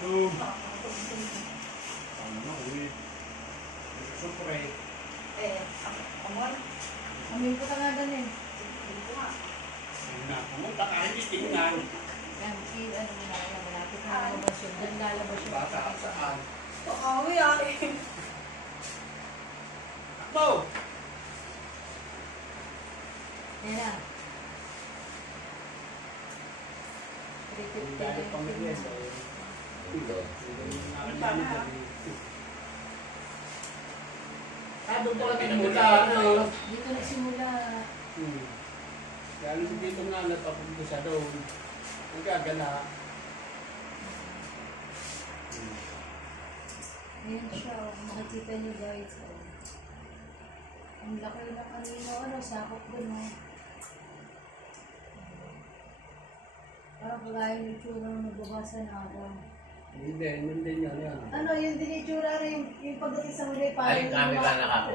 Doon. Ano na, uwi. Siyempre. Amor. Amin ko nga doon eh. Ayun na, pumunta ka, hindi tingnan. Yan, ano mo na, malapit na lalabas yun. Diyan lalabas yun. Bata ka saan? Pakawi ah. Takbo! Yan na. Ang galit pang Miguel. Doon ko lang mula, ano? Dito nagsimula. Lalo sa dito nga, napapunta siya doon. Ang gagana. Ayan siya, makikita niyo guys. Ang laki na kanino, sakop doon oh. Parang kagaya ng itsura ng nagbabasa na ako. Hindi, yun din yan. Ano, yung din itsura na yung pagdating sa huli, Ay, kami ka nakako.